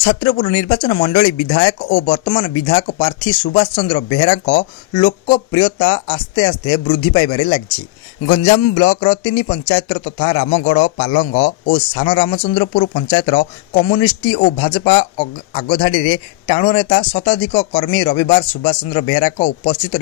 छत्रपुर निर्वाचन मंडली विधायक और वर्तमान विधायक प्रार्थी सुभाष चंद्र बेहेरा लोकप्रियता आस्ते आस्ते वृद्धि पाइबारे लगी। गंजाम ब्लॉक तीन पंचायत तथा रामगढ़ पालंग और सान रामचंद्रपुर पंचायत कम्युनिस्ट और भाजपा आगधाड़ी टाणु नेता शताधिक कर्मी रविवार सुभाष चंद्र बेहेरा उपस्थित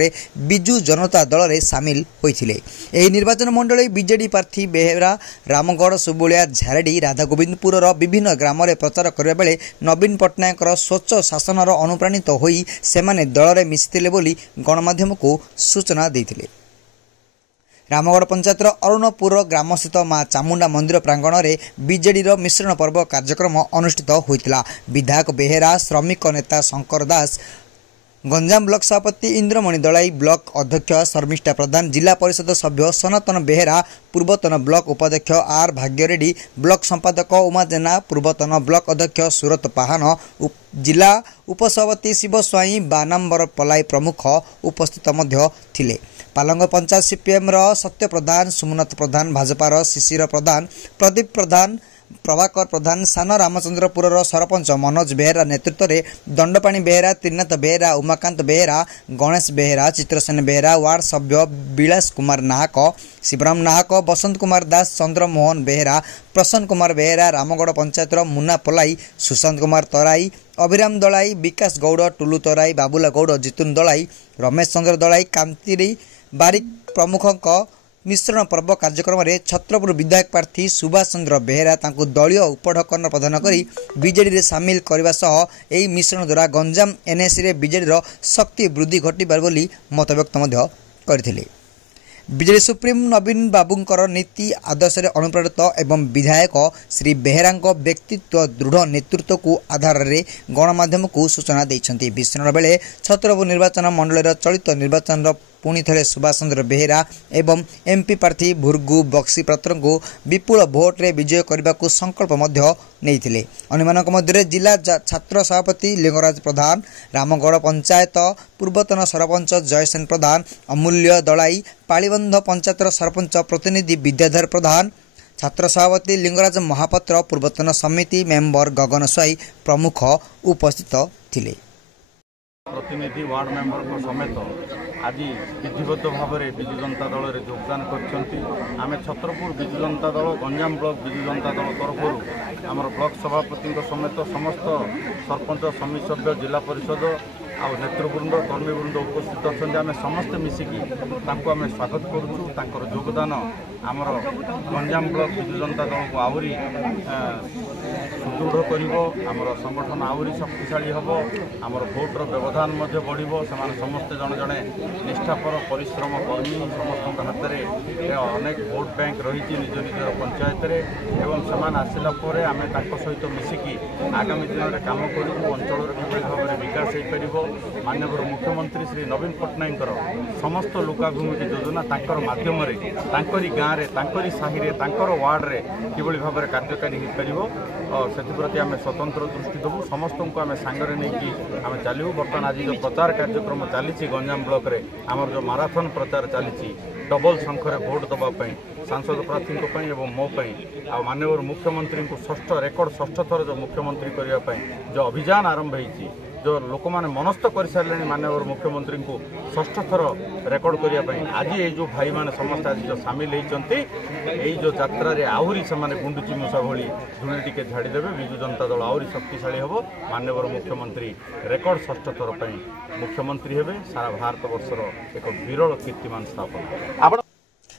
विजु जनता दल में सामिल होते। निर्वाचन मंडली बीजेडी प्रार्थी बेहेरा रामगढ़ सुबुलिया झारेडी राधागोविंदपुर विभिन्न ग्राम में प्रचार करने बेले नवीन पट्टनायक स्वच्छ शासन अनुप्राणित होई सेमाने दल में मिशिथिले बोली गणमाध्यम को सूचना देते। रामगढ़ पंचायत अरुणपुर ग्रामस्थित माँ चामुंडा मंदिर प्रांगण में बीजेडी मिश्रण पर्व कार्यक्रम अनुष्ठित होता। विधायक बेहेरा श्रमिक नेता शंकर दास गंजाम ब्लॉक सभापति इंद्रमणि दलाई ब्लॉक अध्यक्ष शर्मिष्ठा प्रधान जिला परिषद सभ्य सनातन बेहेरा पूर्वतन ब्लॉक उपाध्यक्ष आर भाग्यरेड्डी ब्लॉक संपादक उमा जेना पूर्वतन ब्लॉक अध्यक्ष सुरत पाहान जिला उपसभापति शिव स्वाई बानाम्बर पलाई प्रमुख उपस्थित थिले। पालंग पंचायत सीपीएम सत्य प्रधान सुमनाथ प्रधान भाजपार शिशिर प्रधान प्रदीप प्रधान प्रभाकर प्रधान सान रामचंद्रपुर सरपंच मनोज बेहेरा नेतृत्व में दंडपाणी बेहेरा त्रिनाथ बेहेरा उमाकांत बेहेरा गणेश बेहेरा चित्रसेन बेहेरा वार्ड सभ्य विलास कुमार नाहक शिवराम नाहक बसंत कुमार दास चंद्रमोहन बेहेरा प्रसन्न कुमार बेहेरा रामगढ़ पंचायत मुन्ना पलाई सुशांत कुमार तराई अभिराम दलाई विकास गौड़ टुलू तराई बाबुला गौड़ जितुन दलाई रमेश चंद्र दलाई कांतिरी बारिक प्रमुखों मिश्रण पर्व कार्यक्रम में छत्रपुर विधायक प्रार्थी सुभाष चंद्र बेहेरा दलीय उपढकन प्रदान कर बीजेडी रे सामिल करने सह मिश्रण द्वारा गंजाम एनएसी रे बीजेडी शक्ति वृद्धि घटबार बोली मत व्यक्त करथिले। बीजेडी सुप्रीम नवीन बाबूंकर नीति आदर्श अनुप्राणित एवं विधायक श्री बेहेरा व्यक्तित्व दृढ़ नेतृत्व को आधार में गणमाध्यम को सूचना देते। विश्रण बेले छत्रपुर निर्वाचन मंडल चलित निर्वाचन पुणी थे सुभाष चंद्र बेहेरा एवं एमपी प्रार्थी भुर्गु बक्सी पात्र को विपुल भोट्रे विजय करने को संकल्प नहीं। अन्य मध्य जिला छात्र सभापति लिंगराज प्रधान रामगढ़ पंचायत पूर्वतन सरपंच जयसेन प्रधान अमूल्य दलाई पालीबंध पंचायत सरपंच प्रतिनिधि विद्याधर प्रधान छात्र सभापति लिंगराज महापात्र पूर्वतन समिति मेंबर गगन स्वाई प्रमुख उपस्थित थिले। प्रतिनिधि वार्ड मेंबर समेत आज विधिवत भाव में विजु जनता दल में योगदान करें। छत्रपुर विजु जनता दल गंजाम ब्लॉक विजु जनता दल तरफ आम ब्लॉक सभापति समेत समस्त सरपंच समिति सभ्य जिला परिषद आ नेतृवृंद कर्मीवृंद उपस्थित अच्छा आम समस्ते मिसिकी आम स्वागत करुँ। योगदान आमर गंजाम ब्लॉक विजु जनता दल को आहरी सुदृढ़ कर संगठन आहरी शक्तिशाली हम आमर भोटर व्यवधान बढ़ समस्ते जड़े जड़े निष्ठापर परिश्रम कर्मी समस्त हाथ में अनेक भोट बैंक रही निज निज पंचायत एवं से आसला आम सहित मिसिकी आगामी दिन में कम करूँ अंचल भाव में विकास हो पार। माननीय मुख्यमंत्री श्री नवीन पट्टनायक समस्त लोकाभिमुखी योजना माध्यम गाँव में साहि में वार्ड में किभली भाव में कार्यकारी हो पार आम स्वतंत्र दृष्टि देवु समस्त को आम सांगे नहीं आम चलू। बर्तमान आज जो प्रचार कार्यक्रम चली गंजाम ब्लॉक रे आमर जो माराथन प्रचार चली डबल संख्यार भोट देवाई सांसद प्रार्थी और मोपाई आ माननीय मुख्यमंत्री को षष्ठ थर जो मुख्यमंत्री करने जो अभियान आरंभ होती जो लोक मैंने मनस्थ कर सारे माननीय मुख्यमंत्री को षष्ठ थर रेकर्ड करने आज ये जो भाई मैंने समस्त आज जो सामिल होती जो यात्रा आहरी से गुंडुची मूषा भली धूली टिके झाड़ीदेवे विजु जनता दल आहरी शक्तिशाली हम माननीय मुख्यमंत्री रेकर्ड षष्ठ थर पर मुख्यमंत्री हेबे सारा भारत वर्षर एक विरल कीर्तिमान स्थापन।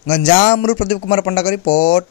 गंजाम प्रदीप कुमार पंडा का रिपोर्ट।